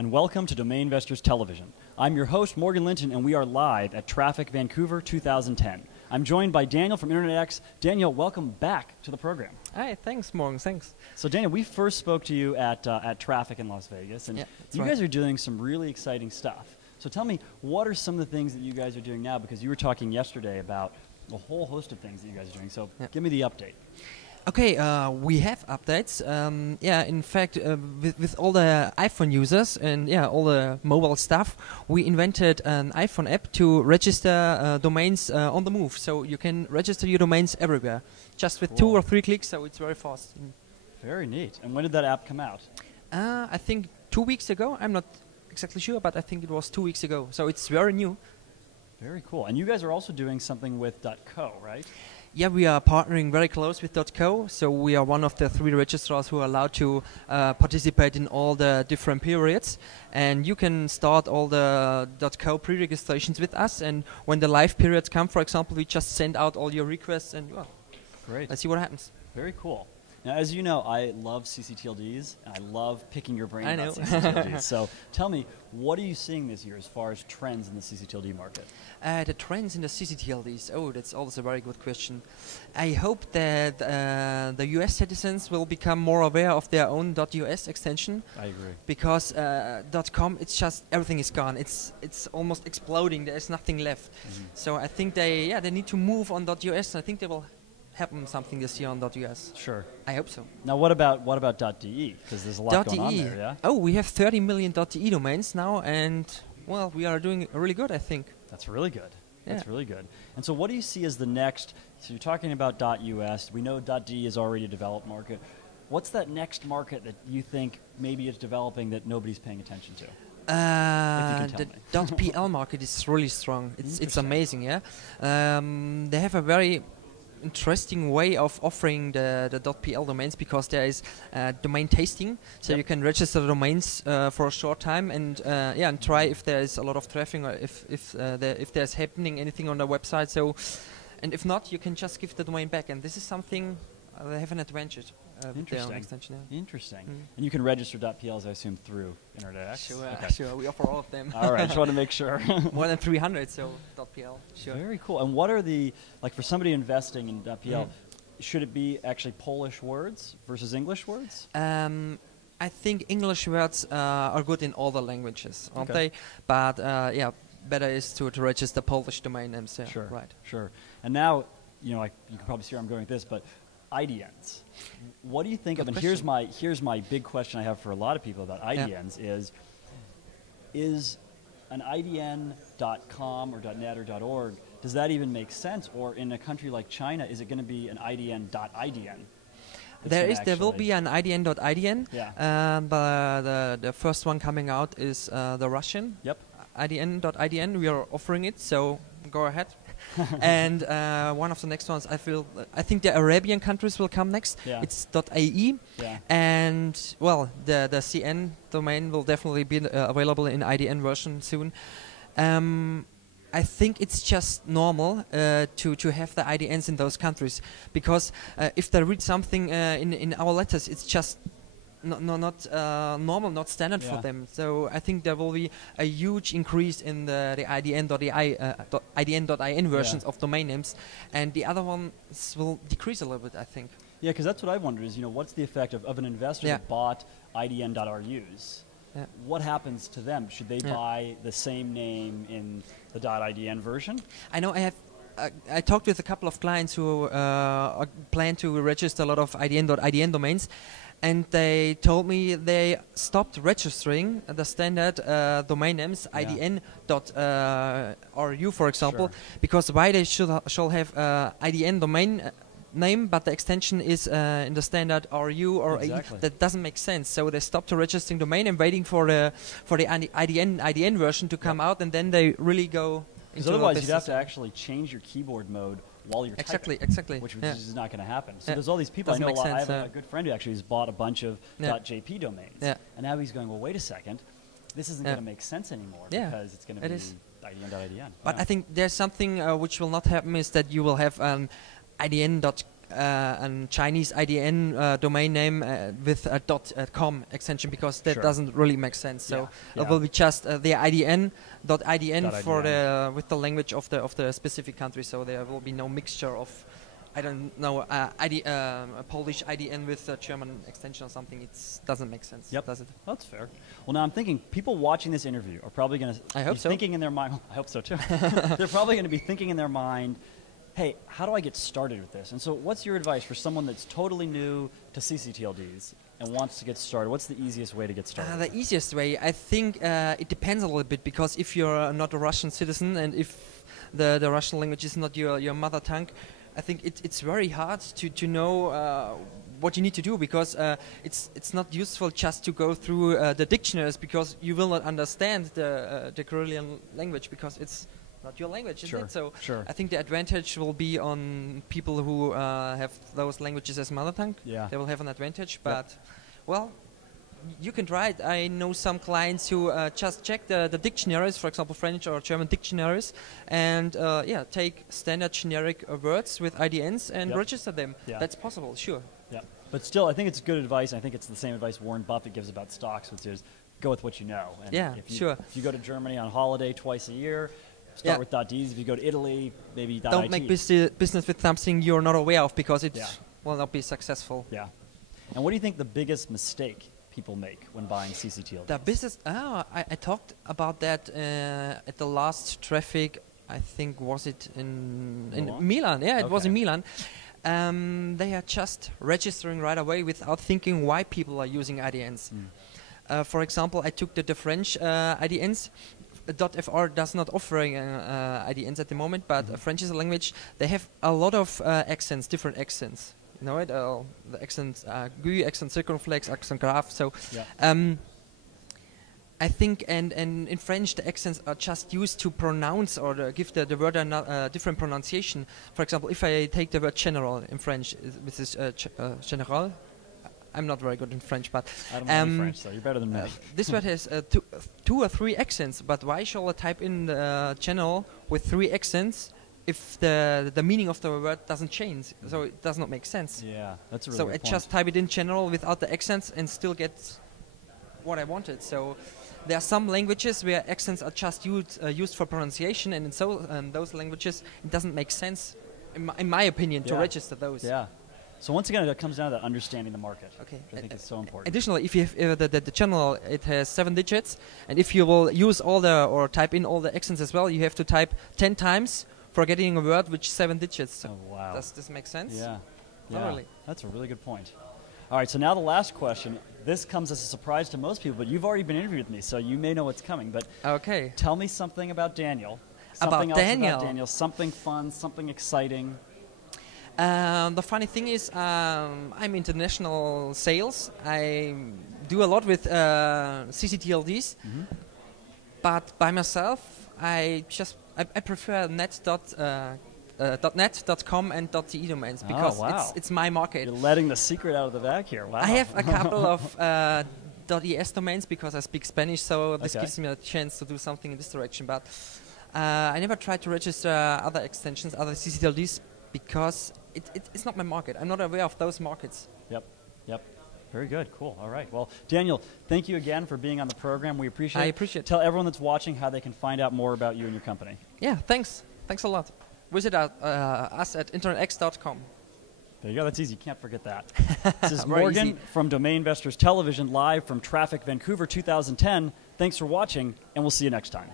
and welcome to Domain Investors Television. I'm your host, Morgan Linton, and we are live at TRAFFIC Vancouver 2010. I'm joined by Daniel from InternetX. Daniel, welcome back to the program. Hi, thanks, Morgan, thanks. So Daniel, we first spoke to you at TRAFFIC in Las Vegas, and you guys are doing some really exciting stuff. So tell me, what are some of the things that you guys are doing now? Because you were talking yesterday about a whole host of things that you guys are doing, so give me the update. Okay, we have updates. In fact, with all the iPhone users and all the mobile stuff, we invented an iPhone app to register domains on the move. So you can register your domains everywhere, just with 2 or 3 clicks. So it's very fast. Very neat. And when did that app come out? I think 2 weeks ago. I'm not exactly sure, but I think it was 2 weeks ago. So it's very new. Very cool. And you guys are also doing something with .co, right? Yeah, we are partnering very close with .co, so we are one of the 3 registrars who are allowed to participate in all the different periods. And you can start all the .co pre-registrations with us, and when the live periods come, for example, we just send out all your requests, and great. Let's see what happens. Very cool. Now, as you know, I love CCTLDs, and I love picking your brain about know. CCTLDs. So tell me, what are you seeing this year as far as trends in the CCTLD market? The trends in the CCTLDs, that's also a very good question. I hope that the US citizens will become more aware of their own .us extension. I agree. Because .com, it's just, everything is gone. It's almost exploding. There's nothing left. So I think they need to move on .us, and I think they will happen something this year on .us. Sure. I hope so. Now, what about .de? Because there's a lot going on there, yeah? Oh, we have 30 million .de domains now, and, well, we are doing really good, I think. That's really good. Yeah. That's really good. And so what do you see as the next, so you're talking about .us, we know .de is already a developed market. What's that next market that you think maybe is developing that nobody's paying attention to? The .pl market is really strong. It's amazing, yeah? They have a very interesting way of offering the .pl domains, because there is domain tasting, so you can register the domains for a short time and and try if there is a lot of traffic, or if there's happening anything on the website. So, and if not, you can just give the domain back, and this is something they have an advantage. Interesting. Extension, Interesting. And you can register .pls, I assume, through InternetX? Sure, okay. Sure. We offer all of them. All right, just want to make sure. More than 300, so .pl, sure. Very cool. And what are the, like for somebody investing in .pl, should it be actually Polish words versus English words? I think English words are good in all the languages, aren't they? But better is to register Polish domain names. Yeah, sure, right. Sure. And now, you can probably see where I'm going with this, but IDNs. What do you think of, and here's my big question I have for a lot of people about IDNs is an IDN.com or .net or .org, does that even make sense? Or in a country like China, is it going to be an IDN.IDN? There will be an IDN.IDN. Yeah. The first one coming out is the Russian. Yep. IDN.IDN. We are offering it, so go ahead. And one of the next ones, I think the Arabian countries will come next. Yeah. It's .ae, and well, the CN domain will definitely be available in IDN version soon. I think it's just normal to have the IDNs in those countries, because if they read something in our letters, it's just not normal, not standard for them. So I think there will be a huge increase in the IDN.IN versions of domain names, and the other ones will decrease a little bit, I think. Yeah, because that's what I wondered is, what's the effect of an investor that bought IDN.RUs? Yeah. What happens to them? Should they buy the same name in the .IDN version? I know I talked with a couple of clients who plan to register a lot of IDN.IDN domains, and they told me they stopped registering the standard domain names, IDN.RU, for example, because why they should have IDN domain name, but the extension is in the standard RU or AE. That doesn't make sense. So they stopped registering domain and waiting for the IDN version to come out, and then they really go. Because otherwise, you'd have to actually change your keyboard mode while you're typing. Exactly. Which is not going to happen. So there's all these people. I know I have a good friend who actually has bought a bunch of .jp domains, and now he's going, well, wait a second, this isn't going to make sense anymore because it's going to be IDN.IDN. But I think there's something which will not happen, is that you will have IDN a Chinese IDN domain name with a .com extension, because that doesn't really make sense. So it will be just the IDN for the with the language of the specific country. So there will be no mixture of, I don't know, a Polish IDN with a German extension or something. It doesn't make sense, does it? That's fair. Well, now I'm thinking people watching this interview are probably going to be thinking in their mind, I hope so too, they're probably going to be thinking in their mind, hey, how do I get started with this? And so what's your advice for someone that's totally new to CCTLDs and wants to get started? What's the easiest way to get started? The easiest way, I think it depends a little bit, because if you're not a Russian citizen and if the Russian language is not your mother tongue, I think it's very hard to know what you need to do, because it's not useful just to go through the dictionaries, because you will not understand the Karelian language, because it's not your language, isn't it? So I think the advantage will be on people who have those languages as mother tongue. They will have an advantage, but well, you can try it. I know some clients who just check the dictionaries, for example, French or German dictionaries, and take standard generic words with IDNs and register them. That's possible, sure. Yeah, but still, I think it's good advice. I think it's the same advice Warren Buffett gives about stocks, which is go with what you know. And if you go to Germany on holiday twice a year, start with .ds. If you go to Italy, maybe .it. Don't make business with something you're not aware of, because it will not be successful. Yeah. And what do you think the biggest mistake people make when buying CCTLDs? The business, I talked about that at the last TRAFFIC, I think, was it in Milan? Yeah, it was in Milan. They are just registering right away without thinking why people are using IDNs. For example, I took the French IDNs. .fr does not offering IDNs at the moment, but French is a language. They have a lot of accents, different accents. You know it? The accents GUI, accent circumflex, accent graph. So I think, and in French, the accents are just used to pronounce or give the word a different pronunciation. For example, if I take the word general in French, this is general. I'm not very good in French, but I don't know any French, so you're better than me. This word has two or three accents, but why shall I type in the channel with 3 accents if the meaning of the word doesn't change? So it does not make sense. Yeah, that's a really good point. So I just type it in general without the accents and still get what I wanted. So there are some languages where accents are just used for pronunciation, and in those languages it doesn't make sense, in my opinion, to register those. Yeah. So once again, it comes down to understanding the market. Okay. Which I think is so important. Additionally, if you have the channel, it has 7 digits, and if you will use or type in all the accents as well, you have to type 10 times for getting a word which 7 digits. So wow. Does this make sense? Yeah. Not really. That's a really good point. All right, so now the last question. This comes as a surprise to most people, but you've already been interviewed with me, so you may know what's coming. But tell me something about Daniel. Something else about Daniel. Something fun, something exciting. The funny thing is, I'm international sales. I do a lot with CCTLDs, but by myself, I prefer .net.com and .de domains, because it's my market. You're letting the secret out of the bag here. Wow. I have a couple of .es domains because I speak Spanish, so this gives me a chance to do something in this direction. But I never tried to register other extensions, other CCTLDs, because it's not my market. I'm not aware of those markets. Yep. Very good. Cool. All right. Well, Daniel, thank you again for being on the program. We appreciate it. I appreciate it. Tell everyone that's watching how they can find out more about you and your company. Yeah, thanks. Thanks a lot. Visit us at InternetX.com. There you go. That's easy. You can't forget that. This is Morgan from Domain Investors Television, live from TRAFFIC Vancouver 2010. Thanks for watching, and we'll see you next time.